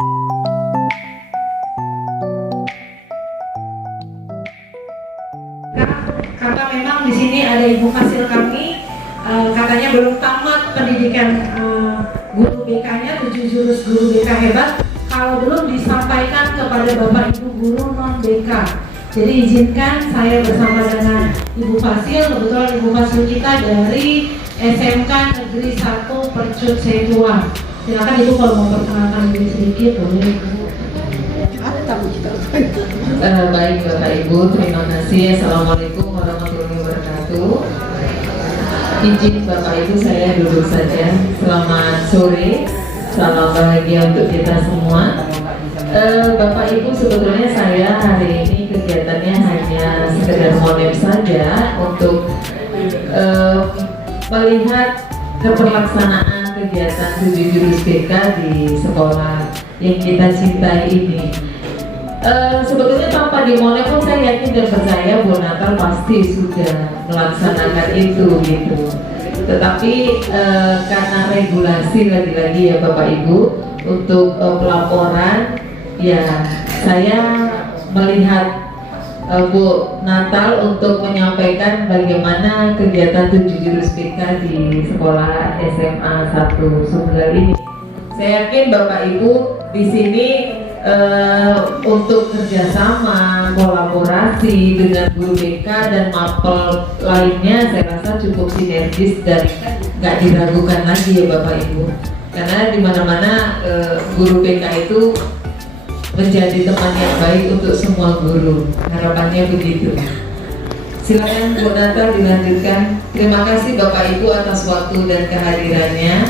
Karena memang di sini ada ibu hasil kami, katanya belum tamat pendidikan guru BK-nya, 7 jurus guru BK hebat. Kalau belum disampaikan kepada Bapak Ibu guru non BK. Jadi izinkan saya bersama dengan Ibu Fasil, kebetulan Ibu Fasil kita dari SMK Negeri 1 Percut Setua. Silakan Ibu kalau mau perkenalkan diri sedikit boleh Ibu. Baik Bapak Ibu, terima kasih. Assalamualaikum warahmatullahi wabarakatuh. Izin Bapak Ibu saya duduk saja. Selamat sore, salam bahagia untuk kita semua. Bapak Ibu, sebetulnya saya hari ini kegiatannya hanya sekedar monem saja untuk melihat keperlaksanaan kegiatan 7 jurus BK di sekolah yang kita cintai ini. Sebetulnya tanpa dimulai pun saya yakin dan percaya Bu Natal pasti sudah melaksanakan itu gitu. Tetapi karena regulasi lagi-lagi ya Bapak Ibu untuk pelaporan, ya saya melihat Bu Natal untuk menyampaikan bagaimana kegiatan 7 jurus BK di sekolah SMA 1 Sumber ini. Saya yakin Bapak Ibu di sini untuk kerjasama, kolaborasi dengan guru BK dan mapel lainnya saya rasa cukup sinergis dan nggak diragukan lagi ya Bapak Ibu. Karena di mana-mana guru BK itu menjadi teman yang baik untuk semua guru. Harapannya begitu. Silakan Bu Natal dilanjutkan. Terima kasih Bapak Ibu atas waktu dan kehadirannya.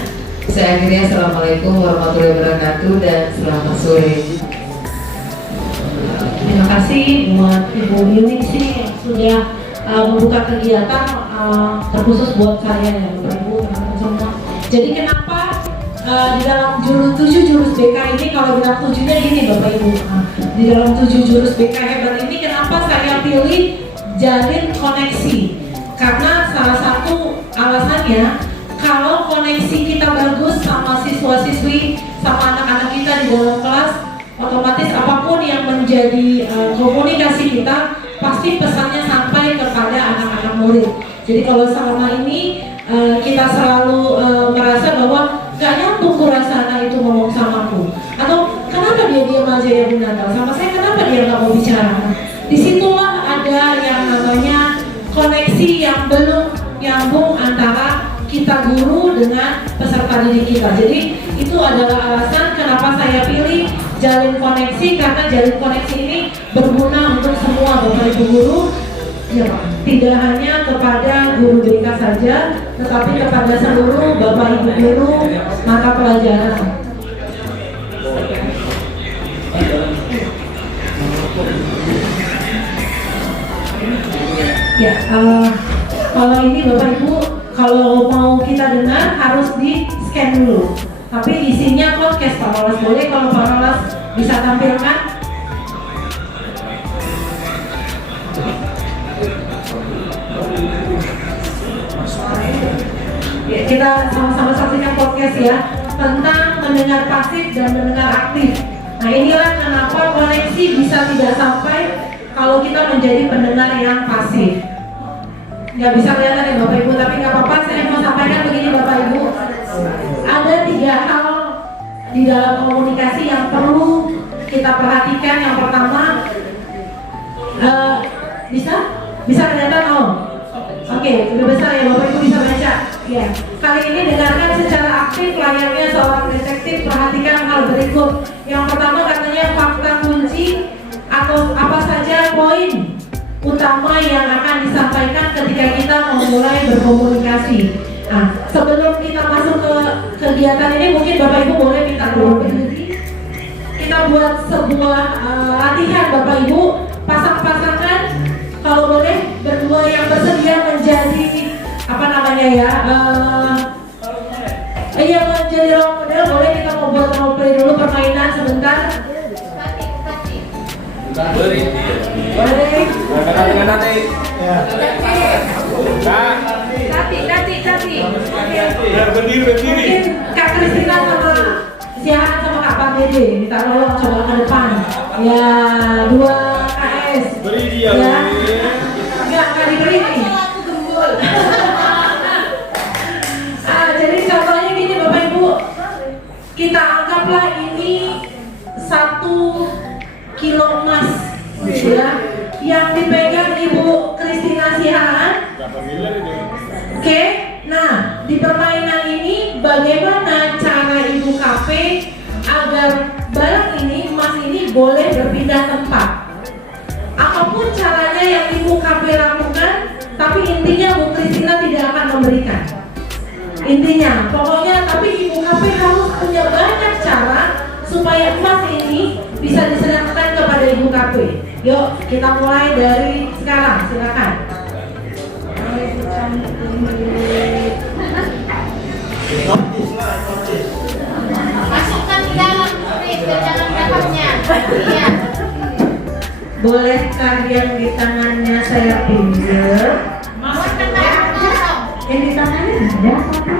Saya akhirnya assalamualaikum warahmatullahi wabarakatuh dan selamat sore. Terima kasih buat Ibu Yunisi yang sudah membuka kegiatan terkhusus buat saya ya Bapak Ibu teman-teman semua. Jadi kenapa di dalam 7 jurus BK ini, kalau bilang 7-nya gini Bapak Ibu, di dalam 7 jurus BK hebat ini kenapa saya pilih jalin koneksi? Karena salah satu alasannya, kalau koneksi kita bagus sama siswa-siswi, sama anak-anak kita di dalam kelas, otomatis apapun yang menjadi komunikasi kita, pasti pesannya sampai kepada anak-anak murid. Jadi kalau selama ini kita selalu merasa bahwa gak nyambung kurasa anak itu ngomong samaku, atau kenapa dia diam aja ya Bu Natal, sama saya kenapa dia gak mau bicara. Disitulah ada yang namanya koneksi yang belum nyambung antara kita guru dengan peserta didik kita. Jadi itu adalah alasan kenapa saya pilih jalin koneksi, karena jalin koneksi ini berguna untuk semua Bapak Ibu guru, ya Pak. Tidak hanya kepada guru BK saja, tetapi kepada seluruh Bapak Ibu guru mata pelajaran. Ya, kalau ini Bapak Ibu, kalau mau kita dengar harus di scan dulu. Tapi isinya podcast Pak Rolas boleh, kalau Pak Rolas bisa tampilkan. Ya, kita sama-sama saksikan podcast ya, tentang mendengar pasif dan mendengar aktif. Nah inilah kenapa koneksi bisa tidak sampai kalau kita menjadi pendengar yang pasif. Nggak bisa kelihatan ya Bapak Ibu, tapi nggak apa-apa, saya mau sampaikan begini Bapak Ibu. Ada 3 hal di dalam komunikasi yang perlu kita perhatikan. Yang pertama, bisa kelihatan? Oh, oke, lebih besar ya Bapak Ibu bisa baca. Ya, kali ini dengarkan secara aktif layaknya seorang detektif. Perhatikan hal berikut. Yang pertama katanya fakta kunci atau apa saja poin utama yang akan disampaikan ketika kita memulai berkomunikasi. Nah, sebelum kita masuk ke kegiatan ini, mungkin Bapak Ibu boleh minta tolong berdiri. Kita buat sebuah latihan Bapak Ibu, pasang-pasangan, kalau boleh berdua yang bersedia menjadi apa namanya ya, menjadi role model. Boleh kita mau buat role play dulu, permainan sebentar. Boleh. Tati. Berdiri. Mungkin Kak Kristina sama Siahan sama Kak Bang Dede, minta tolong coba ke depan. Ya, 2 KS. Beri dia. Ya. Enggak diberi nih. Jadi contohnya gini Bapak Ibu, kita anggaplah ini 1 kilo emas, ya, yang dipegang Ibu Kristina Sihaan. Oke, nah di permainan ini bagaimana cara Ibu KP agar barang ini, emas ini boleh berpindah tempat? Apapun caranya yang Ibu KP lakukan, tapi intinya Bu Kristina tidak akan memberikan. Intinya, pokoknya tapi Ibu KP harus punya banyak cara supaya emas ini bisa diserahkan kepada Ibu KP. Yuk, kita mulai dari sekarang, silakan. Masukkan ke dalam kulit, ke dalam dapatnya. Iya. Bolehkah yang di tangannya saya pinjam? Masukkan dalam kosong. Yang di tangannya ada apa?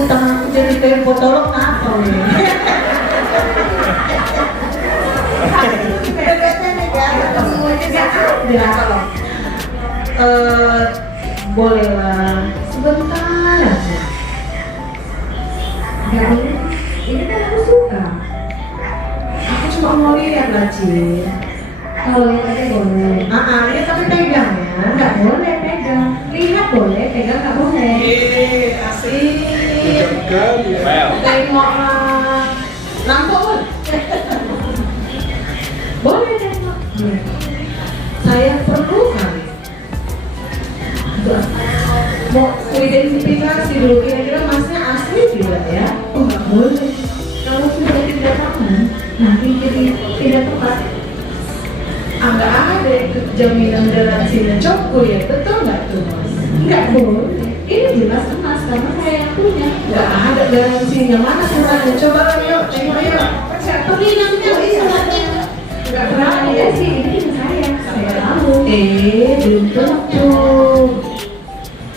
Utang aku jadi tempo, tolong apa nih? Boleh lah, sebentar aja. Gak boleh, ini kan aku suka. Aku cuma mau lihat lah, Ci. Kalau lihat aja boleh. Lihat tapi pegang ya, nggak boleh pegang. Lihat boleh, pegang nggak boleh. Asik. Tengok lampu. Boleh tengok. Saya perlu kali. Mau identifikasi dulu kira-kira masnya asli tidak ya? Oh nggak boleh. Kalau sudah tidak tangan, nanti jadi tidak tepat. Nggak ada jaminan garansinya cokku ya, betul nggak tuh mas? Nggak boleh. Ini jelas emas karena saya yang punya. Nggak ada garansinya, mana suratnya? Coba yuk, tengok yuk. Pergi nanti suratnya. Nggak pernah ya sih, ini saya tahu. Belum tentu.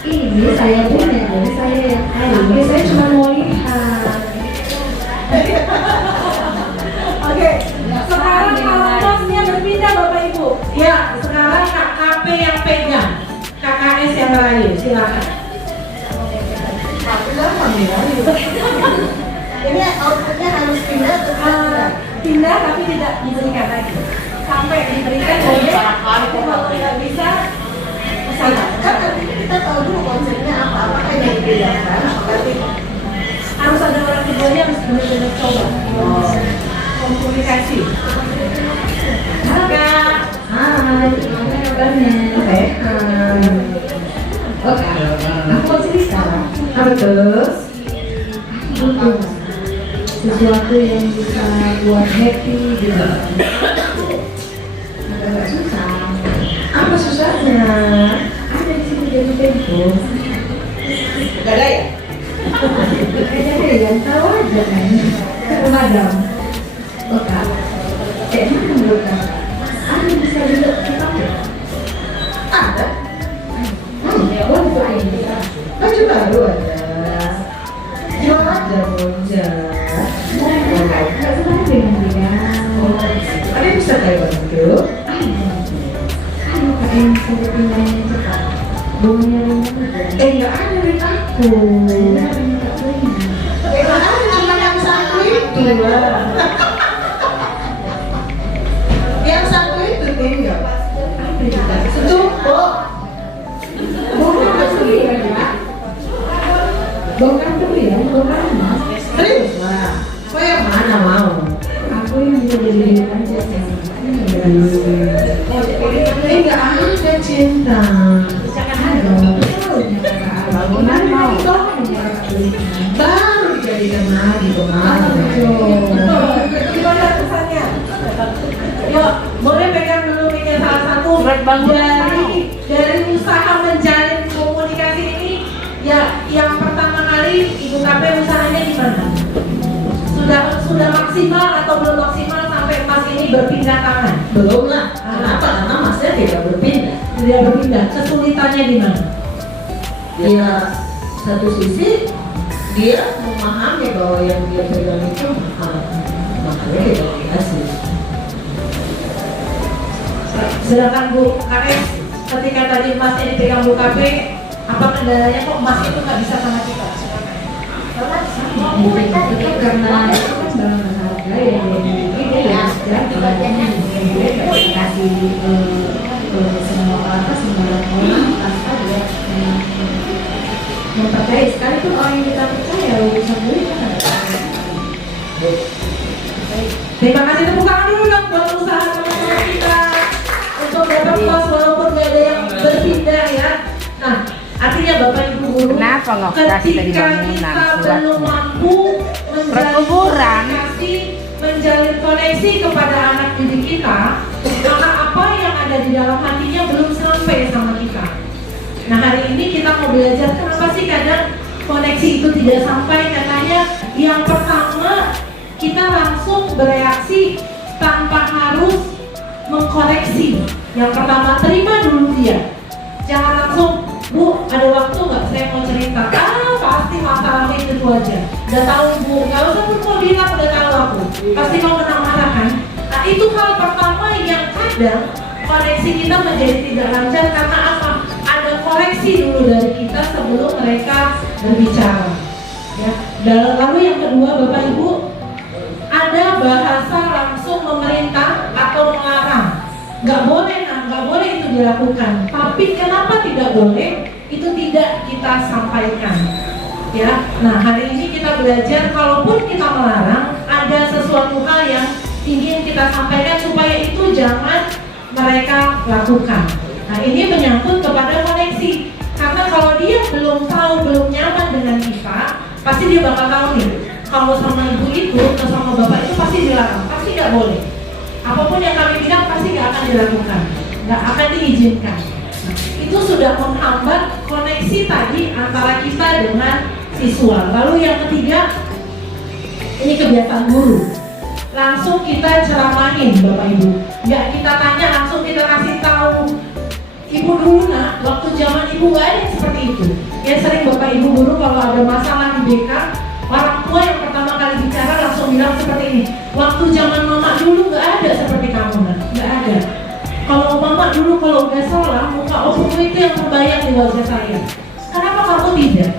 Ini saya punya, jadi saya yang tahu. Saya cuma mau lihat. Oke, sekarang kalau emasnya berpindah Bapak Ibu. Ya, sekarang KKP yang pegang, KKS yang merayu, silakan. Ini outputnya harus pindah ke Pindah tapi tidak diberikan lagi. Sampai diberikan boleh. Kalau tidak bisa, kan artinya kita tahu dulu konsepnya apa, apakah yang dipindahkan, apakah tidak. harus ada orang keduanya harus benar-benar coba. Komunikasi. Kak, hai, gimana kabarnya? Oke, aku mau cerita. Apa terus? Butuh sesuatu yang bisa buat happy gitu. Agak susah. Apa susahnya? Ada di sini jadi tempo. Gak ada ya? Kayaknya yang tahu aja kan. Madam. Oke. Mana menurut kamu? Ada bisa duduk kita? Ada. Ya untuk ini. Baju baru ada. Jual aja Bonja. Nggak senang dengan dia. Ada yang bisa kayak begitu? Ada yang bisa dipindahnya cepat. Bunganya nggak ada dari aku. Nggak ada cuma yang satu itu lah. Yang satu itu tinggal. Cukup. Bukan beli ya. Bukan beli ya, bukan mas. Terus lah. Kau yang mana mau? Aku yang bisa beli aja. Nggak ada cinta. Bangunan mau baru dijadikan lagi kemarin. Gimana kesannya? Yuk, boleh pegang dulu mikir salah satu dari usaha menjalin komunikasi ini. Ya, yang pertama kali Ibu KP usahanya gimana? Sudah maksimal atau belum maksimal sampai emas ini berpindah tangan? Belum lah. Kenapa? Karena emasnya tidak berpindah. Tidak berpindah. Kesulitannya di mana? Ya, satu sisi dia memahami bahwa yang dia pegang itu mahal. Sedangkan Bu KS, ketika tadi emasnya dipegang Bu KP, apa kendalanya kok emas itu nggak bisa sama kita? Karena itu kan barang berharga yang dimiliki dia kasih semua orang tanpa dia mempercayai. Sekalipun orang yang kita percaya urusan duit kan. Terima kasih, tepuk tangan dulu dong buat usaha teman-teman kita untuk dapat kelas walaupun nggak ada yang berpindah ya. Nah, artinya Bapak Ibu guru, Kenapa nggak kasih tadi ketika bangunan kita surat? belum mampu Perkuburan. menjalin koneksi kepada anak didik kita, maka apa yang ada di dalam hatinya belum sampai sama kita. Nah, hari ini kita mau belajar kenapa sih kadang koneksi itu tidak sampai. Katanya yang pertama, kita langsung bereaksi tanpa harus mengkoreksi. Yang pertama, terima dulu dia. Jangan langsung, Bu, ada waktu nggak saya mau cerita? Pasti masalahnya itu aja. Udah tahu Bu, nggak usah pun mau bilang, udah tahu aku. Pasti mau kena marah kan? Nah, itu hal pertama yang kadang koneksi kita menjadi tidak lancar karena apa? Ada koreksi dulu dari kita sebelum mereka berbicara. Ya. Dan lalu yang kedua, Bapak Ibu, ada bahasa langsung memerintah atau melarang. Nggak boleh, nggak boleh itu dilakukan. Tapi kenapa tidak boleh? Itu tidak kita sampaikan. Ya, nah hari ini kita belajar, kalaupun kita melarang, ada sesuatu hal yang ingin kita sampaikan supaya itu jangan mereka lakukan. Nah, ini menyangkut kepada koneksi. Karena kalau dia belum tahu, belum nyaman dengan kita, pasti dia bakal tahu nih. Kalau sama ibu itu atau sama bapak itu pasti dilarang, pasti nggak boleh. Apapun yang kami bilang pasti nggak akan dilakukan, nggak akan diizinkan. Nah, itu sudah menghambat koneksi tadi antara kita dengan siswa. Lalu yang ketiga, ini kebiasaan guru. Langsung kita ceramahin Bapak Ibu. Nggak kita tanya, langsung kita kasih tahu. Ibu dulu nak, waktu zaman ibu nggak ada yang seperti itu. Ya sering Bapak Ibu guru kalau ada masalah di BK, orang tua yang pertama kali bicara langsung bilang seperti ini. Waktu zaman mama dulu nggak ada seperti kamu nak, nggak ada. Kalau mama dulu kalau udah salah, muka opung itu yang terbayang di wajah saya. Kenapa kamu tidak?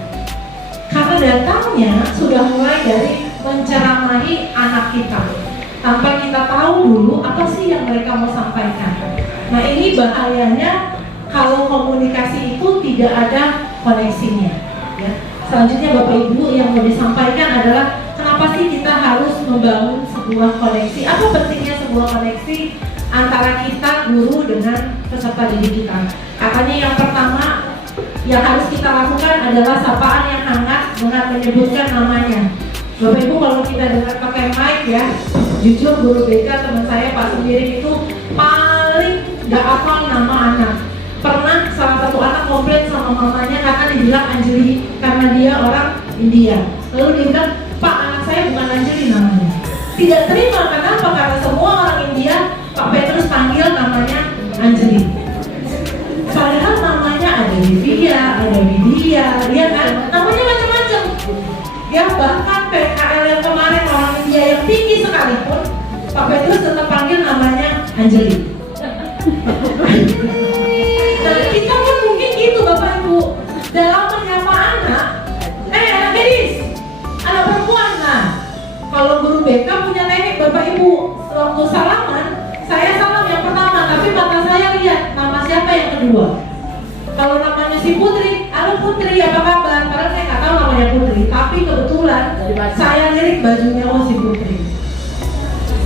Karena datangnya sudah mulai dari menceramahi anak kita tanpa kita tahu dulu apa sih yang mereka mau sampaikan. Nah, ini bahayanya kalau komunikasi itu tidak ada koneksinya ya. Selanjutnya Bapak Ibu yang mau disampaikan adalah kenapa sih kita harus membangun sebuah koneksi. Apa pentingnya sebuah koneksi antara kita guru dengan peserta didik kita? Katanya yang pertama yang harus kita lakukan adalah sapaan yang hangat dengan menyebutkan namanya. Bapak Ibu kalau kita dengar pakai mic ya, jujur guru BK teman saya Pak Sendiri itu paling gak hafal nama anak. Pernah salah satu anak komplain sama mamanya karena dibilang Anjeli karena dia orang India. Lalu dia bilang, Pak anak saya bukan Anjeli namanya. Tidak terima, kenapa? Karena semua orang India Pak Petrus panggil namanya Anjeli. Padahal namanya ada Livia, ada Widya, ya kan? Namanya macam-macam. Ya bahkan PKL yang kemarin orang India yang tinggi sekalipun Pak Petrus tetap panggil namanya Anjeli. Nah kita pun mungkin gitu Bapak Ibu dalam menyapa anak. Anak gadis, anak perempuan. Nah kalau guru BK punya teknik Bapak Ibu, waktu salaman saya salam yang pertama, tapi mata saya lihat nama siapa yang kedua. Kalau namanya si Putri, halo Putri apa kabar? Padahal saya nggak tahu namanya Putri, tapi kebetulan saya lirik bajunya, oh si Putri.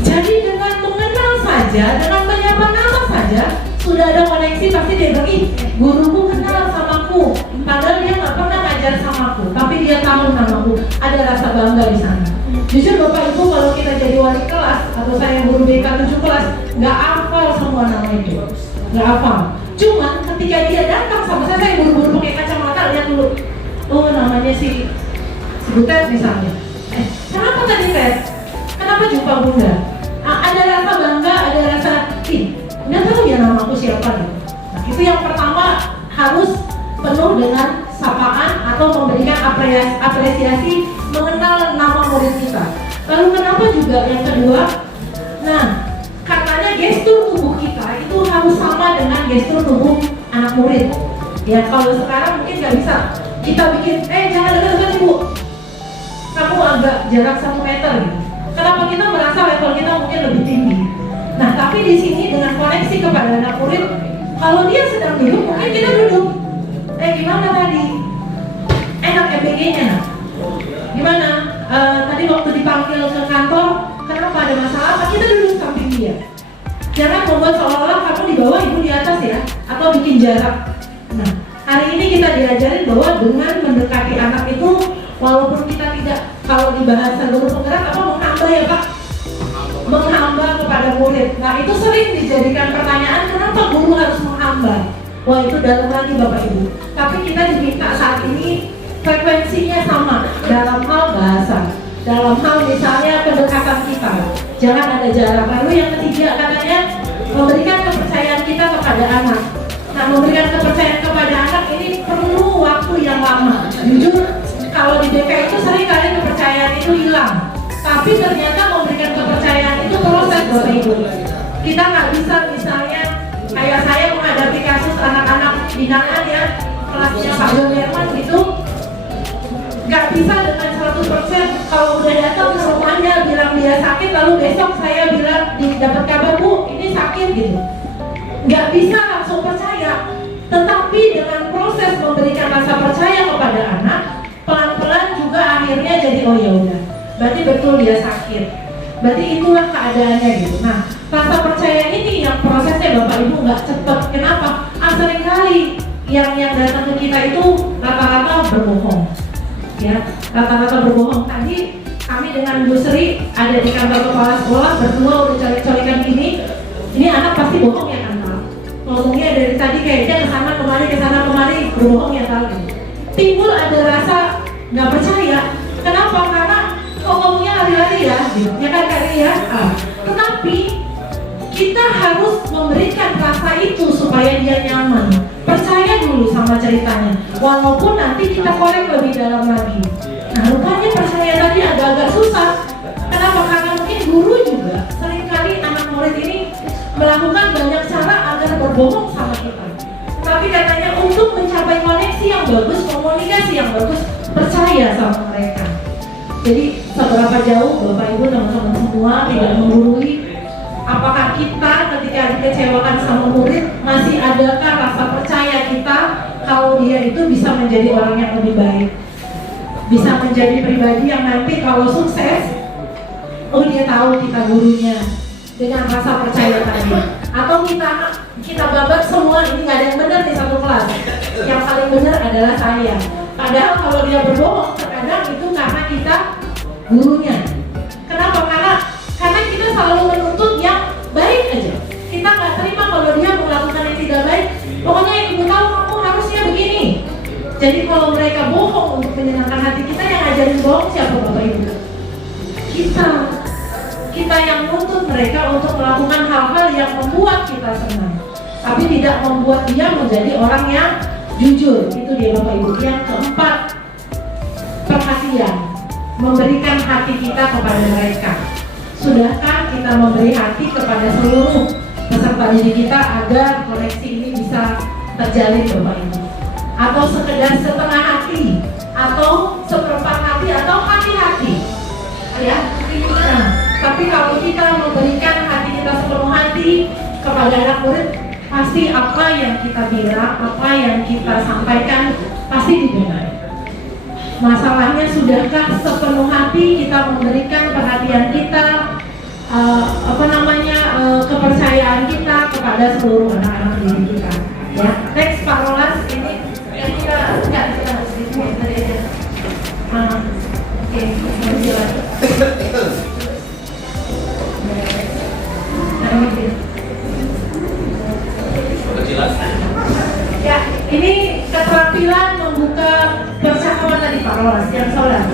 Jadi dengan mengenal saja, dengan menyapa nama saja, sudah ada koneksi. Pasti dia bilang, ih guruku kenal samaku, padahal dia nggak pernah ngajar samaku, tapi dia tahu namaku. Ada rasa bangga di sana. Jujur Bapak Ibu kalau kita jadi wali kelas atau saya guru BK 7 kelas, nggak hafal semua nama itu, nggak hafal. Cuman ketika dia datang sama saya buru-buru pakai kacamata, lihat dulu, oh namanya si Butet misalnya. Kenapa tadi Ted? Kenapa jumpa Bunda? Ada rasa bangga, ada rasa, udah tahu ya namaku siapa gitu. Nah itu yang pertama, harus penuh dengan sapaan atau memberikan apresiasi, mengenal nama murid kita. Lalu kenapa juga yang kedua? Nah katanya gestur tubuh kita itu harus sama dengan gestur tubuh anak murid. Ya kalau sekarang mungkin nggak bisa kita bikin, jangan dekat-dekat ibu, kamu agak jarak 1 meter gitu. Kenapa kita merasa level kita mungkin lebih tinggi? Nah tapi di sini dengan koneksi kepada anak murid, kalau dia sedang duduk mungkin kita duduk. Gimana tadi? Enak EPG-nya? Gimana? Tadi waktu dipanggil ke kantor, kenapa ada masalah? Apa kita duduk samping dia? Jangan membuat seolah-olah kamu di bawah, ibu di atas ya, atau bikin jarak. Nah, hari ini kita diajarin bahwa dengan mendekati anak itu, walaupun kita tidak, kalau di bahasa guru penggerak apa menghamba ya Pak? Menghamba kepada murid. Nah itu sering dijadikan pertanyaan, kenapa guru harus menghamba? Wah itu dalam lagi Bapak Ibu. Tapi kita diminta saat ini frekuensinya sama dalam hal bahasa, dalam hal misalnya kedekatan kita, jangan ada jarak. Lalu yang ketiga katanya memberikan kepercayaan kita kepada anak. Nah memberikan kepercayaan kepada anak ini perlu waktu yang lama. Jujur kalau di BK itu sering kali kepercayaan itu hilang, tapi ternyata memberikan kepercayaan itu proses Bapak Ibu. Kita nggak bisa misalnya kayak saya menghadapi kasus anak-anak binaan ya, kelasnya Pak John Herman gitu, nggak bisa dengan 100% kalau udah datang ke rumahnya bilang dia sakit lalu besok saya bilang dapat kabar Bu ini sakit gitu, nggak bisa langsung percaya. Tetapi dengan proses memberikan rasa percaya kepada anak, pelan-pelan juga akhirnya jadi oh ya udah, berarti betul dia sakit, berarti itulah keadaannya gitu. Nah rasa percaya ini yang prosesnya Bapak Ibu nggak cepet. Kenapa? Seringkali yang datang ke kita itu rata-rata berbohong. Ya, rata-rata berbohong. Tadi kami dengan Bu Sri ada di kantor kepala sekolah berdua udah colik-colikan gini. Ini anak pasti bohong ya kan Pak? Ngomongnya dari tadi kayaknya kesana kemari berbohong ya kali. Timbul ada rasa nggak percaya. Kenapa? Karena kok ngomongnya lari-lari ya, gitu. Ya kan Kak ya. Tetapi kita harus memberikan rasa itu supaya dia nyaman. Percaya dulu sama ceritanya, walaupun nanti kita korek lebih dalam lagi. Nah rupanya percaya tadi agak-agak susah. Kenapa? Karena mungkin guru juga seringkali anak murid ini melakukan banyak cara agar berbohong sama kita. Tapi katanya untuk mencapai koneksi yang bagus, komunikasi yang bagus, percaya sama mereka. Jadi seberapa jauh Bapak Ibu teman-teman semua tidak menggurui, apakah kita ketika dikecewakan sama murid masih adakah rasa percaya kita kalau dia itu bisa menjadi orang yang lebih baik, bisa menjadi pribadi yang nanti kalau sukses, oh dia tahu kita gurunya dengan rasa percaya tadi. Atau kita babat semua ini nggak ada yang benar di satu kelas, yang paling benar adalah saya. Padahal kalau dia berbohong terkadang itu karena kita gurunya. Kenapa? Karena kita selalu menuntut yang baik aja. Kita nggak terima kalau dia melakukan yang tidak baik. Pokoknya yang ibu tahu kamu harusnya begini. Jadi kalau mereka bohong untuk menyenangkan hati kita, yang ngajarin bohong siapa Bapak Ibu? Kita yang menuntut mereka untuk melakukan hal-hal yang membuat kita senang, tapi tidak membuat dia menjadi orang yang jujur. Itu dia Bapak Ibu. Yang keempat, perhatian, memberikan hati kita kepada mereka. Sudahkah kita memberi hati kepada seluruh peserta didik kita agar koneksi ini bisa terjalin Bapak Ibu? Atau sekedar setengah hati, atau seperempat hati, atau hati-hati ya? Nah, tapi kalau kita memberikan hati kita sepenuh hati kepada anak murid, pasti apa yang kita bilang, apa yang kita sampaikan pasti didengar. Masalahnya sudahkah sepenuh hati kita memberikan perhatian kita, kepercayaan kita kepada seluruh anak-anak didik kita. Ya, next Pak Roland, ini yang kita sedikit tadi aja. Oke, jalan. Ya, ini keterampilan membuka percakapan tadi Pak Roland, yang solar.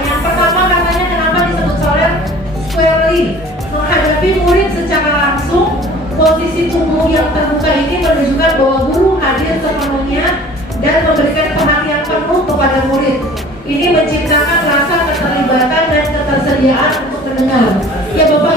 Yang pertama katanya kenapa disebut solar? Squarely, menghadapi murid secara langsung. Posisi tubuh yang terbuka ini menunjukkan bahwa guru hadir sepenuhnya dan memberikan perhatian penuh kepada murid. Ini menciptakan rasa keterlibatan dan ketersediaan untuk mendengar. Ya Bapak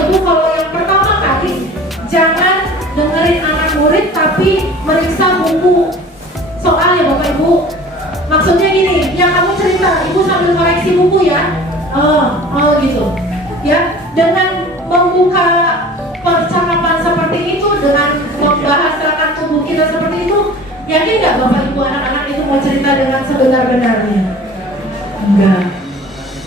kamu cerita, ibu sambil koreksi buku ya. Oh gitu. Ya, dengan membuka percakapan seperti itu, dengan membahas gerakan tubuh kita seperti itu, yakin nggak Bapak Ibu anak-anak itu mau cerita dengan sebenar-benarnya? Enggak.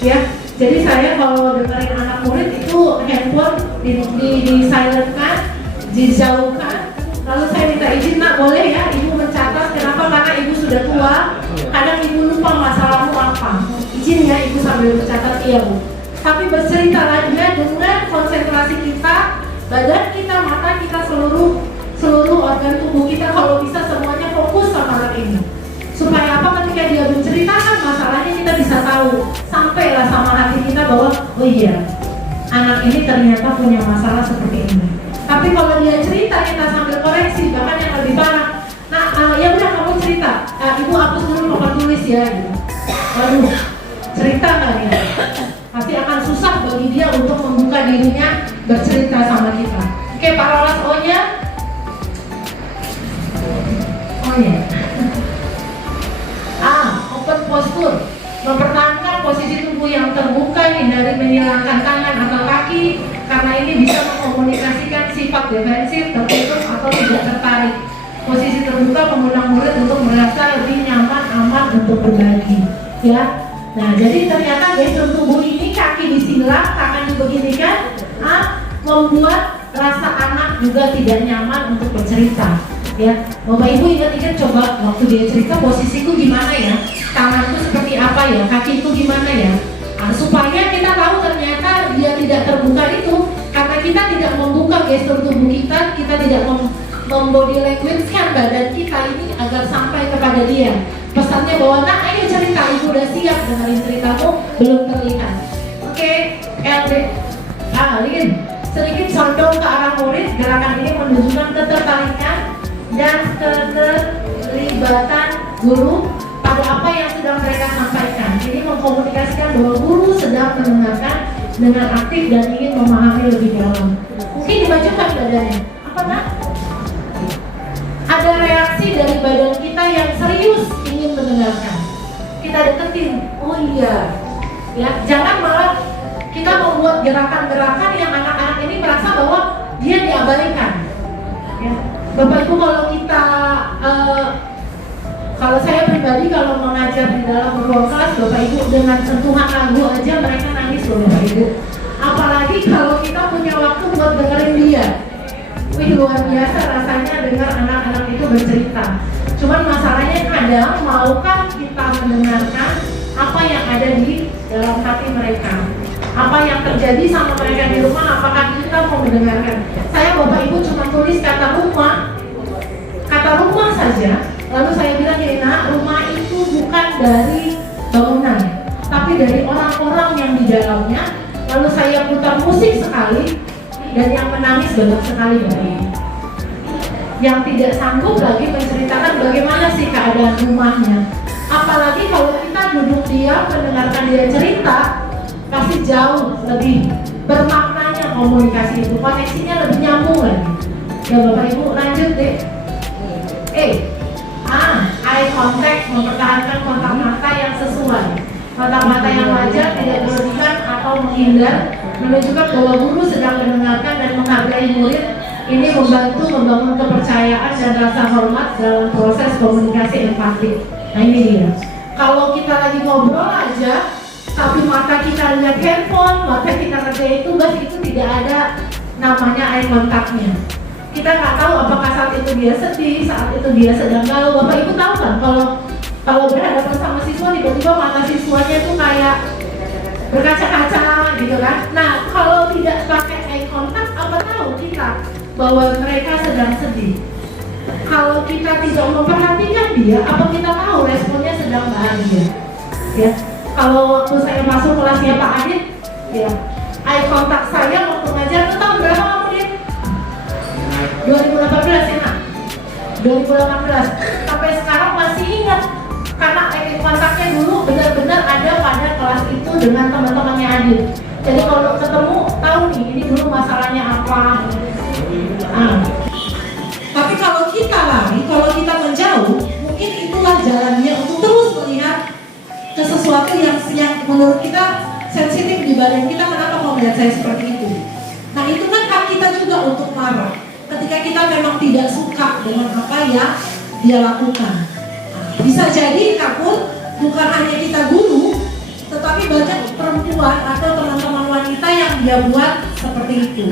Ya, jadi saya kalau dengerin anak murid itu handphone di silentkan, dijauhkan. Lalu saya minta izin, nak boleh ya ibu mencatat. Kenapa? Karena ibu sudah tua, kadang ibu lupa masalahmu apa. Izin ya ibu sambil mencatat. Iya bu. Tapi bercerita lagi dengan konsentrasi kita, badan kita, mata kita, seluruh organ tubuh kita, kalau bisa semuanya fokus sama anak ini. Supaya apa? Ketika dia menceritakan masalahnya, kita bisa tahu, sampailah sama hati kita bahwa oh iya, anak ini ternyata punya masalah seperti ini. Tapi kalau dia cerita, kita sambil koreksi, bahkan yang lebih parah. Nah, ya udah kamu cerita, ibu hapus dulu papan tulis ya gitu. Waduh, cerita nggak ya? Pasti akan susah bagi dia untuk membuka dirinya bercerita sama kita. Oke, parolas O-nya. Oh ya. Open posture. Mempertahankan posisi tubuh yang terbuka, hindari menyilangkan tangan atau kaki, karena ini bisa mengkomunikasikan sifat defensif, tertutup atau tidak tertarik. Posisi terbuka mengundang murid untuk merasa lebih nyaman, aman untuk berbagi. Ya. Nah, jadi ternyata gestur tubuh ini, kaki disilang, tangan dibeginikan, membuat rasa anak juga tidak nyaman untuk bercerita. Ya, Bapak Ibu ingat-ingat coba waktu dia cerita posisiku gimana ya, tanganku seperti apa ya, kakiku gimana ya, supaya kita tahu ternyata dia tidak terbuka itu karena kita tidak membuka gestur tubuh kita, kita tidak membody language-kan badan kita ini agar sampai kepada dia. Pesannya bahwa nak ayo cerita, ibu udah siap dengerin ceritamu, belum terlihat. Oke, LD, Lin, sedikit condong ke arah murid. Gerakan ini menunjukkan ketertarikan dan keterlibatan guru pada apa yang sedang mereka sampaikan. Ini mengkomunikasikan bahwa guru sedang mendengarkan dengan aktif dan ingin memahami lebih dalam. Mungkin dimajukan badannya. Apa nak? Ada reaksi dari badan kita yang serius ingin mendengarkan. Kita deketin, oh iya, ya jangan malah kita membuat gerakan-gerakan yang anak-anak ini merasa bahwa dia diabaikan. Ya. Bapak Ibu kalau kita, kalau saya pribadi kalau mengajar di dalam ruang kelas, Bapak Ibu dengan sentuhan lagu aja mereka nangis loh Bapak Ibu. Apalagi kalau kita punya waktu buat dengerin dia. Wih luar biasa rasanya dengar anak-anak itu bercerita. Cuman masalahnya kadang maukah kita mendengarkan apa yang ada di dalam hati mereka, apa yang terjadi sama mereka di rumah, apakah kita mau mendengarkan. Saya Bapak Ibu cuma tulis kata rumah saja. Lalu saya bilang gini, nah rumah itu bukan dari bangunan, tapi dari orang-orang yang di dalamnya. Lalu saya putar musik sekali, dan yang menangis banyak sekali Bapak Ibu. Yang tidak sanggup lagi menceritakan bagaimana sih keadaan rumahnya. Apalagi kalau kita duduk diam mendengarkan dia cerita, pasti jauh lebih bermaknanya komunikasi itu, koneksinya lebih nyambung lagi. Ya Bapak Ibu lanjut deh. Eye contact, mempertahankan kontak mata yang sesuai. Kontak mata yang wajar, tidak berlebihan atau menghindar, menunjukkan bahwa guru sedang mendengarkan dan menghargai murid. Ini membantu membangun kepercayaan dan rasa hormat dalam proses komunikasi empatik. Nah ini dia. Kalau kita lagi ngobrol aja, tapi mata kita lihat handphone, mata kita kerjain tugas, itu tidak ada namanya eye contactnya. Kita nggak tahu apakah saat itu dia sedih, saat itu dia sedang galau. Bapak Ibu tahu kan kalau berhadapan sama siswa, tiba-tiba mata siswanya tuh kayak berkaca-kaca gitu kan. Nah kalau tidak pakai eye contact, apa tahu kita bahwa mereka sedang sedih. Kalau kita tidak memperhatikan dia, apa kita tahu responnya sedang bahagia? Ya, kalau waktu saya masuk kelasnya Pak Adit, ya, eye contact saya waktu ngajar itu tahun berapa kamu Dit? 2018 ya nak? 2018. Sampai sekarang masih ingat karena eye contactnya dulu benar-benar ada pada kelas itu dengan teman-temannya Adit. Jadi kalau ketemu tahu nih ini dulu masalahnya apa. Tapi kalau kita lari, kalau kita menjauh, mungkin itulah jalannya untuk terus melihat ke sesuatu yang menurut kita sensitif di badan kita. Kenapa mau melihat saya seperti itu? Nah itu kan hak kita juga untuk marah ketika kita memang tidak suka dengan apa yang dia lakukan. Bisa jadi takut bukan hanya kita guru, tetapi banyak perempuan atau teman-teman wanita yang dia buat seperti itu.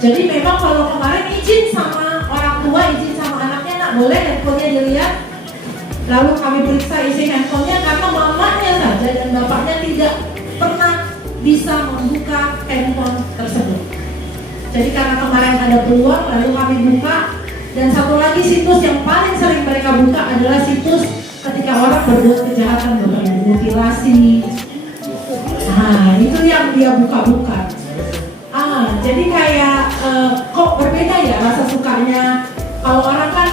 Jadi memang kalau kemarin izin sama orang tua, izin sama anaknya, nak boleh handphonenya dilihat. Lalu kami periksa isi handphonenya karena mamanya saja dan bapaknya tidak pernah bisa membuka handphone tersebut. Jadi karena kemarin ada peluang, lalu kami buka. Dan satu lagi situs yang paling sering mereka buka adalah situs ketika orang berbuat kejahatan, mutilasi. Nah, itu yang dia buka-buka. Jadi kayak kok berbeda ya rasa sukanya. Kalau orang kan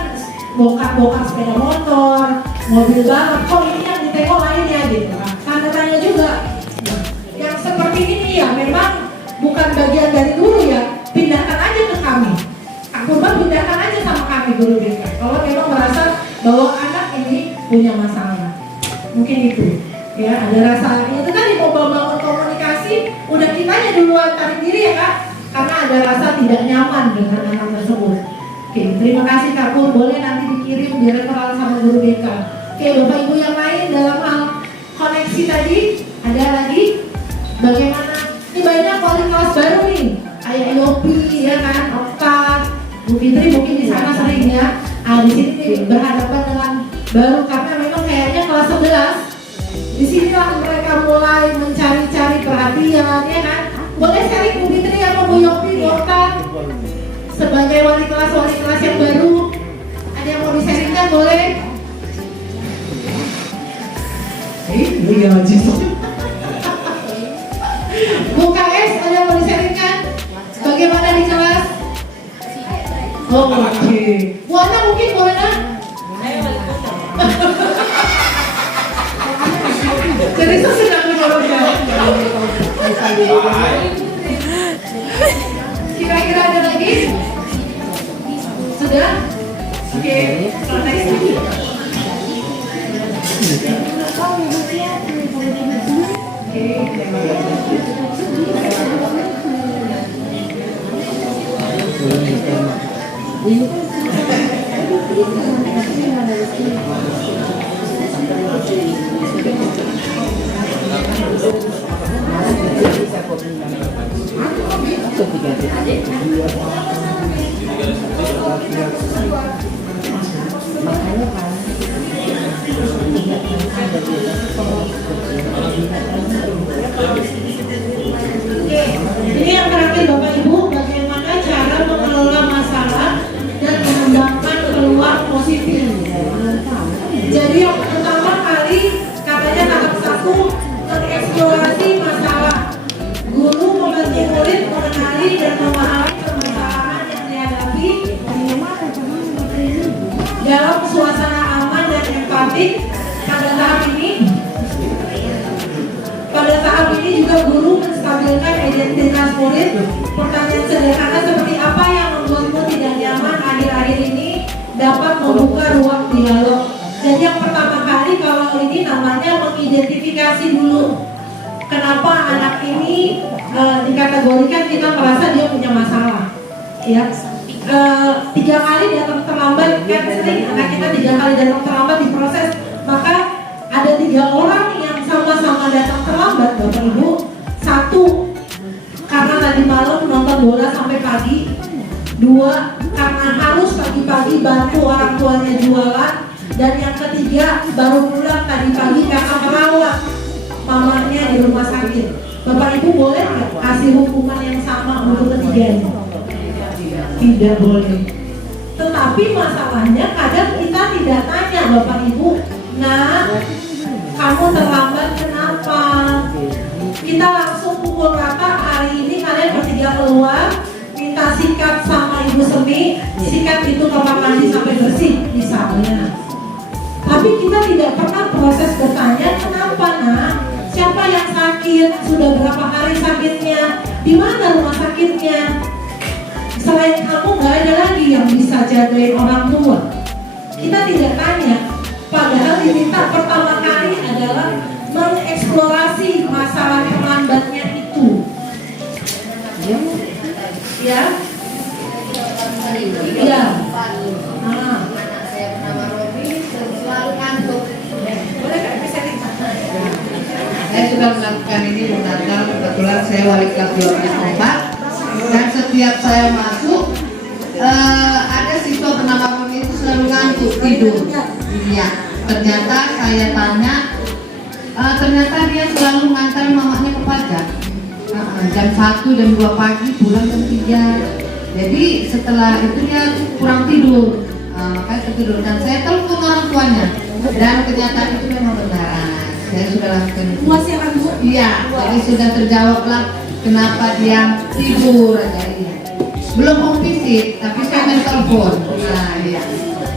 bongkar-bongkar sepeda motor, mobil balap, kok ini yang ditengok lainnya gitu kan. Tanda tanya juga. Yang seperti ini ya memang bukan bagian dari guru ya, pindahkan aja ke kami. Kak Purba pindahkan aja sama kami guru BK. Kalau memang merasa bahwa anak ini punya masalah, mungkin itu. Ya ada rasa itu kan mau bangun komunikasi, udah kitanya duluan tarik diri ya Kak, karena ada rasa tidak nyaman dengan anak tersebut. Oke, terima kasih Kak Pur, boleh nanti dikirim di referral sama guru BK. Oke, Bapak Ibu yang lain dalam hal koneksi tadi, ada lagi bagaimana? Ini banyak wali kelas baru nih, kayak Yopi ya kan, Okta, Bu Fitri mungkin di sana sering ya. Di sini berhadapan dengan baru karena memang kayaknya kelas 11. Di sinilah mereka mulai mencari-cari perhatian ya kan. Boleh sharing Bu Fitri atau Bu Yopi, Bu Okta sebagai wali kelas yang baru, ada yang mau di-sharingkan boleh? Iya Jesus. Bu KS ada yang mau di-sharingkan? Bagaimana di kelas? Oh, oke. Bu Ana mungkin boleh nak? Jadi saya sedang menjawabnya. Kira-kira ada lagi? Sudah? Oke, next. Ini yang terakhir Bapak Ibu, bagaimana cara mengelola masalah dan mengembangkan peluang positif. Jadi yang pertama kali katanya tahap 1 mengeksplorasi masalah. Guru membantu murid mengenali dan memahami permasalahan yang dihadapi dalam suasana aman dan empatik. Pada tahap ini juga guru menstabilkan identitas murid. Pertanyaan sederhana seperti apa yang membuatmu tidak nyaman akhir-akhir ini dapat membuka ruang dialog. Jadi yang pertama kali kalau ini namanya mengidentifikasi dulu kenapa anak ini dikategorikan kita merasa dia punya masalah. Ya, 3 kali datang terlambat kan sering anak kita 3 kali datang terlambat di proses, maka ada 3 orang yang sama-sama datang terlambat Bapak Ibu. 1 karena tadi malam nonton bola sampai pagi. 2 karena harus pagi-pagi bantu orang tuanya jualan. Dan yang ketiga baru pulang tadi pagi karena merawat mamanya di rumah sakit. Bapak Ibu boleh nggak kasih hukuman yang sama untuk ketiganya? Tidak boleh. Tetapi masalahnya kadang kita tidak tanya Bapak Ibu, nah kamu terlambat kenapa? Kita langsung pukul rata, hari ini kalian bertiga keluar, minta sikat sama Ibu Semi, sikat itu kamar mandi sampai bersih misalnya. Tapi kita tidak pernah proses bertanya kenapa nak? Siapa yang sakit? Sudah berapa hari sakitnya? Di mana rumah sakitnya? Selain kamu nggak ada lagi yang bisa jagain orang tua. Kita tidak tanya. Padahal diminta pertama kali adalah mengeksplorasi masalah terlambatnya itu. Ya. Iya. Anak saya bernama Robi selalu ngantuk. Boleh nggak bisa ditanya? Saya sudah melakukan ini di Natal, kebetulan saya wali kelas 12 dan setiap saya masuk ada siswa bernama Robi itu selalu ngantuk tidur. Iya, ternyata saya tanya, ternyata dia selalu mengantar mamanya ke pajak. Jam 1 dan 2 pagi, pulang jam 3. Jadi setelah itu dia kurang tidur, makanya tertidur. Dan saya telepon orang tuanya dan kenyataan itu memang benar. Saya sudah lakukan itu. Wasiat Bu. Iya, jadi sudah terjawablah kenapa dia tidur aja. Iya. Belum mau visit, tapi saya main telepon. Nah, iya.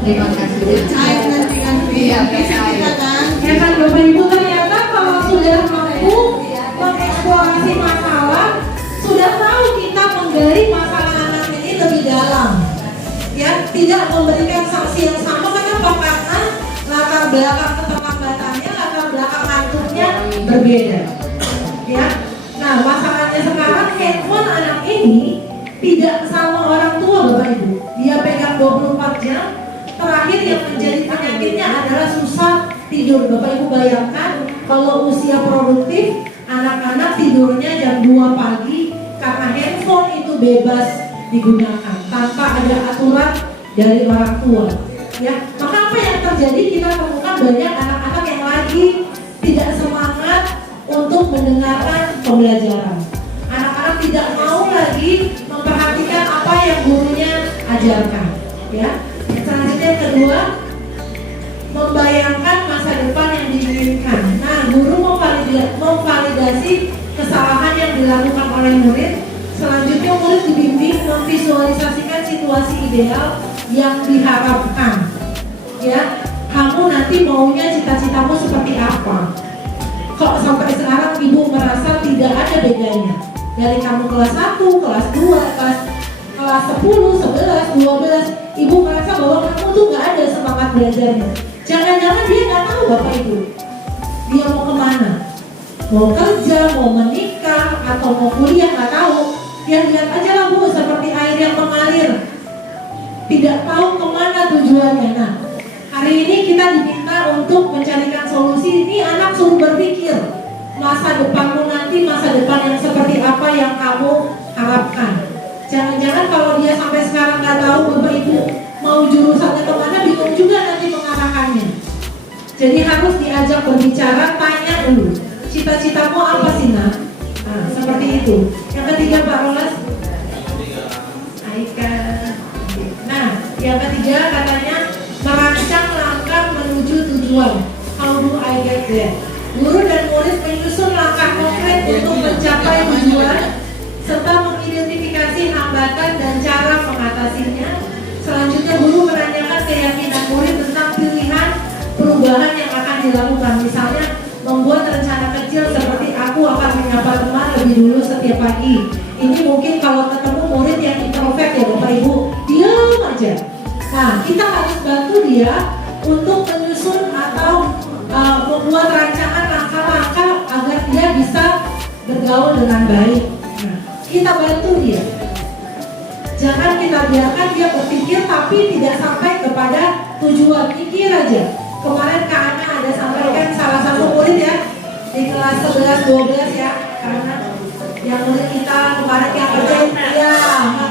Terima kasih. Ayo nanti kan Iya, bisa kita kan. Ya kan Bapak Ibu, ternyata kalau sudah mampu mengeksplorasi masalah, sudah tahu kita menggali masalah anak ini lebih dalam. Ya, tidak memberikan sanksi yang sama. Kenapa? Karena latar belakang keterlambatannya, latar belakang ngantuknya berbeda. Ya. Nah, masalahnya sekarang handphone anak ini tidak sama orang tua Bapak Ibu. Dia pegang 24 jam. Terakhir yang menjadi penyakitnya adalah susah tidur. Bapak Ibu bayangkan kalau usia produktif anak-anak tidurnya jam 2 pagi karena handphone itu bebas digunakan tanpa ada aturan dari orang tua. Ya, maka apa yang terjadi, kita temukan banyak anak-anak yang lagi tidak semangat untuk mendengarkan pembelajaran. Anak-anak tidak mau lagi memperhatikan apa yang gurunya ajarkan. Ya. Selanjutnya yang kedua, membayangkan masa depan yang diinginkan. Nah, guru memvalidasi kesalahan yang dilakukan oleh murid. Selanjutnya murid dibimbing memvisualisasikan situasi ideal yang diharapkan. Ya, kamu nanti maunya cita-citamu seperti apa? Kok sampai sekarang ibu merasa tidak ada bedanya dari kamu kelas 1, kelas 2, kelas 10, 11, 12, ibu merasa bahwa kamu tuh nggak ada semangat belajarnya. Jangan-jangan dia nggak tahu Bapak Ibu, dia mau kemana, mau kerja, mau menikah, atau mau kuliah, nggak tahu. Dia lihat aja lah Bu, seperti air yang mengalir, tidak tahu kemana tujuannya. Nah, hari ini kita diminta untuk mencarikan solusi. Ini anak suruh berpikir masa depanmu nanti, masa depan yang seperti apa yang kamu harapkan. Jangan-jangan kalau dia sampai sekarang nggak tahu Bapak Ibu mau jurusannya kemana, bingung juga nanti mengarahkannya. Jadi harus diajak berbicara, tanya dulu, cita-citamu apa sih nak? Nah, seperti itu. Yang ketiga Pak Rolas, Aika. Nah, yang ketiga katanya merancang langkah menuju tujuan. How do I get there? Guru dan murid menyusun langkah konkret untuk mencapai tujuan serta mengidentifikasi hambatan dan cara mengatasinya. Selanjutnya guru menanyakan keyakinan murid tentang pilihan perubahan yang akan dilakukan. Misalnya membuat rencana kecil seperti aku akan menyapa teman lebih dulu setiap pagi. Ini mungkin kalau ketemu murid yang introvert ya Bapak Ibu, diam aja. Nah, kita harus bantu dia untuk menyusun atau membuat rancangan langkah-langkah agar dia bisa bergaul dengan baik. Nah, kita bantu dia. Jangan kita biarkan dia berpikir tapi tidak sampai kepada tujuan. Pikir aja. Kemarin Kak Ana ada sampaikan salah satu murid ya di kelas 11-12 ya, karena yang murid kita kemarin yang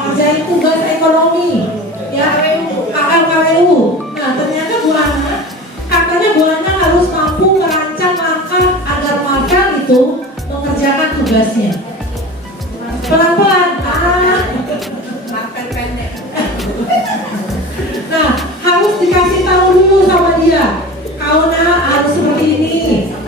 kerjain tugas ekonomi ya, KKWU. Nah, ternyata Bu Ana katanya Bu Ana harus mampu merancang langkah agar Marvel itu mengerjakan tugasnya. Pelan-pelan, Marker pendek. Nah, harus dikasih tahu dulu sama dia. Kau harus seperti ini.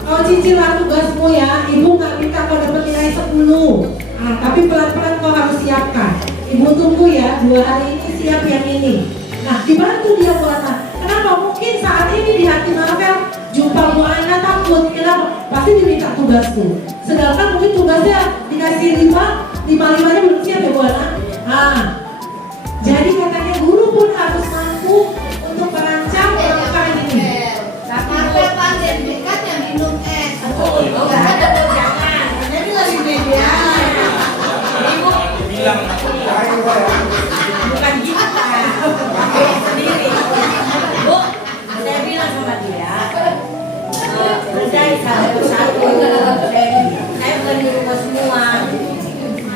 Kau cicilan tugasmu ya. Ibu nggak minta kau dapat nilai 10. Nah, tapi pelan-pelan kau harus siapkan. Ibu tunggu ya, 2 hari ini siap yang ini. Nah, dibantu dia Bu Ana. Kenapa? Mungkin saat ini di hati Marvel jumpa Bu Ana takut. Kenapa? Pasti diminta tugas tuh. Sedangkan mungkin tugasnya dikasih 5-5-nya belum siap ya Bu Ana. Nah, jadi katanya guru pun harus mampu untuk merancang langkah ini. nih dia. Bukan kita, sendiri. Bu, saya bilang sama dia, kerjain satu persatu. Saya bukan di rumah semua.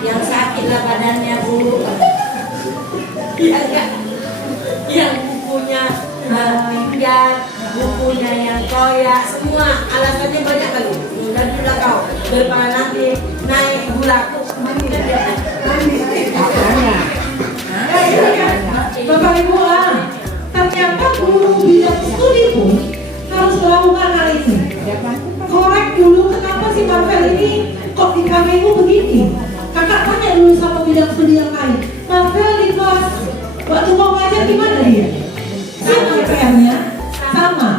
Yang sakit lah badannya bu. Yang bukunya pinggat, bukunya yang koyak, semua alasannya banyak kali. Dan gula kau, daripada nanti naik gulaku. Bapak Ibu, ternyata guru bidang studi pun harus melakukan hal ini. Korek dulu kenapa si Marvel ini kok di KMU begini? Kakak tanya dulu sama bidang studi yang lain. Marvel di kelas waktu mau ngajar gimana dia? Sama PR-nya? Sama.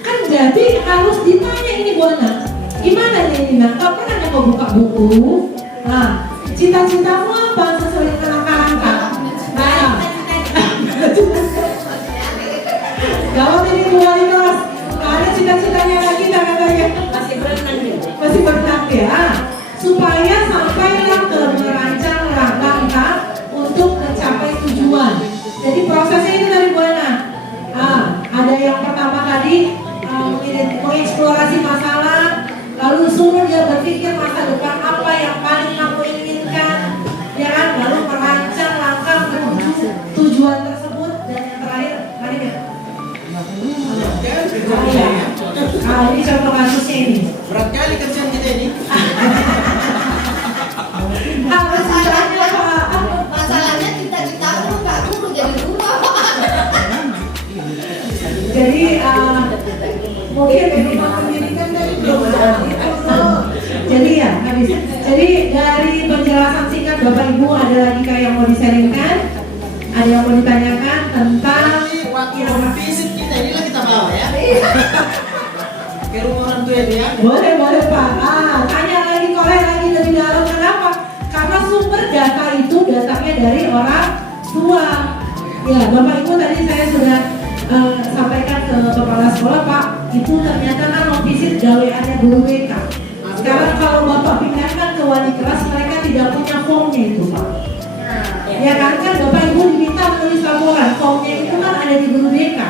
Kan jadi harus ditanya ini Bu Ana. Gimana nih Nina? Kau kan hanya mau buka buku. Cita-citamu apa sesuai dengan angka-angka? Jawab ini Bu wali kelas. Ada cita-citanya lagi katanya. Masih berenang dia. Masih berenang ya. Supaya sampailah ke merancang langkah untuk mencapai tujuan. Jadi prosesnya itu dari Bu Ana. Ada yang pertama tadi mengeksplorasi masalah, lalu suruh dia berpikir masa depan apa yang paling kamu inginkan, ya kan? Lalu merancang langkah menuju tujuan tersebut, dan yang terakhir, mari ya. Ini contoh kasusnya ini. Berat kali kerjaan kita ini. Harus ditanya Pak. Masalahnya cita-cita aku nggak guru jadi rumah. Jadi mungkin pendidikan dari belum jadi ya habis. Jadi dari penjelasan singkat Bapak Ibu, ada lagi kayak yang mau disaringkan, ada yang mau ditanyakan tentang Waktu orang visit kita inilah kita bawa ya. Ke rumah orang tua ini ya. boleh Pak. Tanya lagi, korek lagi lebih dalam. Kenapa? Karena sumber data itu datangnya dari orang tua. Ya Bapak Ibu, tadi saya sudah sampaikan ke kepala sekolah, Pak, itu ternyata kan mau visit gaweannya guru BK. Sekarang kalau Bapak pindahkan ke wali kelas, mereka tidak punya formnya itu, Pak. Ya kan Bapak Ibu diminta menulis laporan, formnya itu kan ada di guru BK.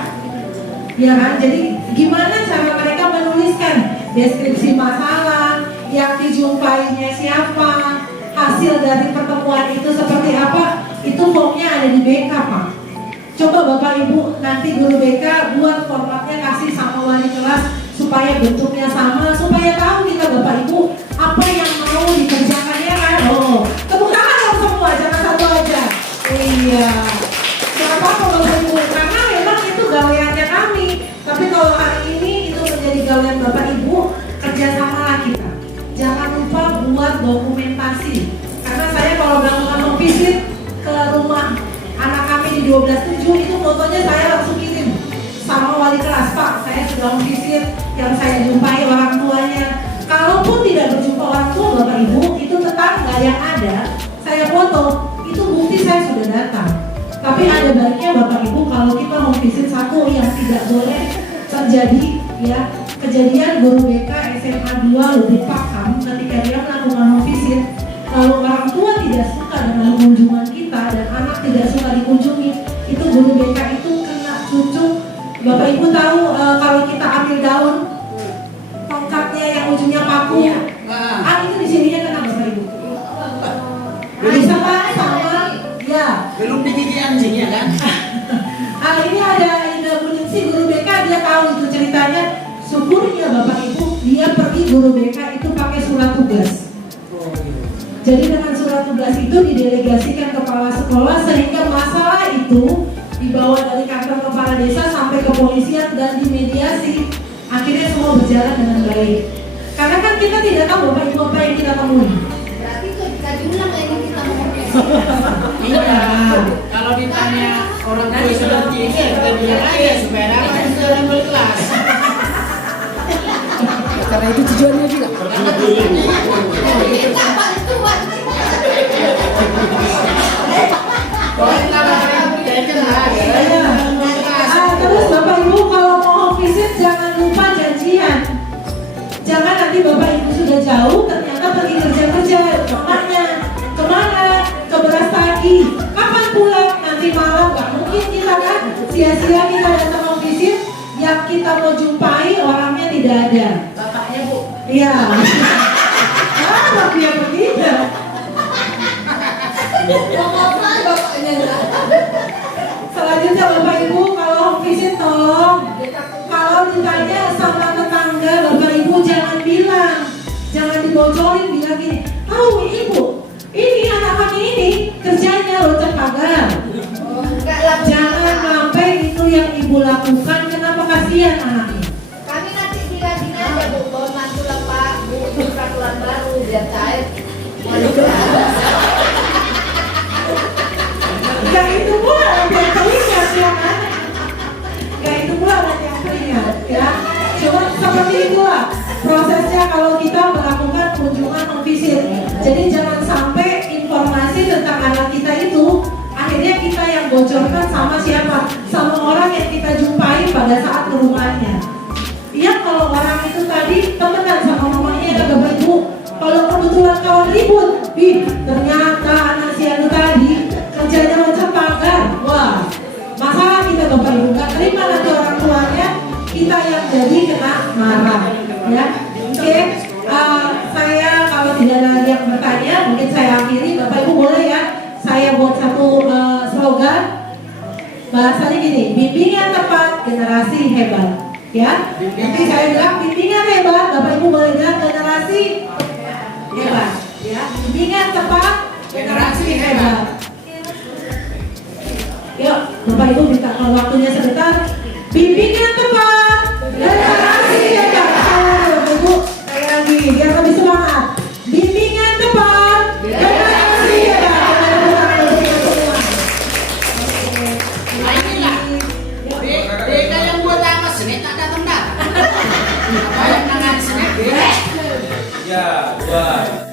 Ya kan, jadi gimana cara mereka menuliskan deskripsi masalah, yang dijumpainya siapa, hasil dari pertemuan itu seperti apa, itu formnya ada di BK, Pak. Coba Bapak Ibu nanti guru BK buat formatnya, kasih sama wali kelas supaya bentuknya sama, supaya tahu kita Bapak Ibu apa yang mau dikerjakan, ya kan? Tepuk tangan dong semua, jangan satu aja. Iya. Kenapa Bapak Ibu? Karena memang itu gaweannya kami. Tapi kalau hari ini itu menjadi gawean Bapak Ibu, kerjasamalah kita. Jangan lupa buat dokumentasi. Karena saya kalau melakukan home visit ke rumah anak kami di 12.7 itu fotonya saya langsung kirim sama wali kelas, Pak, saya sudah home visit, yang saya jumpai orang tuanya. Kalaupun tidak berjumpa orang tua Bapak Ibu, itu tetangga yang ada saya foto, itu bukti saya sudah datang. Tapi ada baiknya Bapak Ibu kalau kita home visit, satu yang tidak boleh terjadi ya, kejadian guru BK SMA 2 lebih paham ketika dia melakukan home visit, lalu orang tua tidak suka dengan kunjungan kita dan anak tidak suka dikunjungi, itu guru BK itu kena cucuk. Bapak Ibu tahu kalau kita ambil daun tongkatnya yang ujungnya paku, itu di sininya kena Bapak Ibu. Bisa Pak sama ya. Belum digigit anjing ya kan? Ini ada Indah Buningsi guru BK, dia tahu itu ceritanya. Syukurnya Bapak Ibu, dia pergi guru BK itu pakai surat tugas. Jadi dengan surat tugas itu didelegasikan kepala sekolah, sehingga masalah itu dibawa dari kantor kepala desa sampai ke kepolisian dan dimediasi. Akhirnya semua berjalan dengan baik. Karena kan kita tidak tahu Bapak Ibu apa yang kita temui. Berarti itu dikaji ulang ini kita mau. Iya. Kalau ditanya orang tua sudah tinggi, kita bilang aja supaya dapat sudah level kelas. Karena itu tujuannya juga. Kita paling tua. Terus Bapak Ibu kalau mau home visit jangan lupa janjian. Jangan nanti Bapak Ibu sudah jauh ternyata pergi calling bilang gini, tahu ibu, ini anak kami ini kerjanya loncat pagar. Oh, enggak lah. Bu. Jangan sampai itu yang ibu lakukan, kenapa kasihan anaknya. Kami nanti bilang aja Bu, bawa mantu lah Pak, Bu, untuk peraturan baru biar cair. Gak itu pula nanti yang teringat ya kan. Gak itu pula nanti yang teringat ya. Cuma seperti itulah prosesnya kalau kita melakukan kunjungan non-visit. Jadi jangan sampai informasi tentang anak kita itu akhirnya kita yang bocorkan sama siapa? Sama orang yang kita jumpai pada saat ke rumahnya. Iya, kalau orang itu tadi temenan sama mamanya ada ibu. Kalau kebetulan kawan ribut, ternyata anak si Anu tadi kerjanya macam pagar. Wah, masalah kita Bapak Ibu nggak terima nanti orang tuanya, kita yang jadi kena marah. Ya, oke. Saya kalau tidak ada yang bertanya, mungkin saya akhiri. Bapak Ibu boleh ya, saya buat satu slogan. Bahasanya gini, bimbingan tepat, generasi hebat. Ya, nanti saya bilang bimbingan hebat, Bapak Ibu boleh bilang generasi hebat. Ya, bimbingan tepat, generasi hebat. Yuk, Bapak Ibu minta kalau waktunya sebentar. Bimbingan tepat, generasi hebat. Bapak Ibu, saya lagi biar lebih semangat. Bimbingan tepat, generasi hebat. Mereka yang buat apa sini tak datang dah. Apa yang nangan sini? Ya, buat.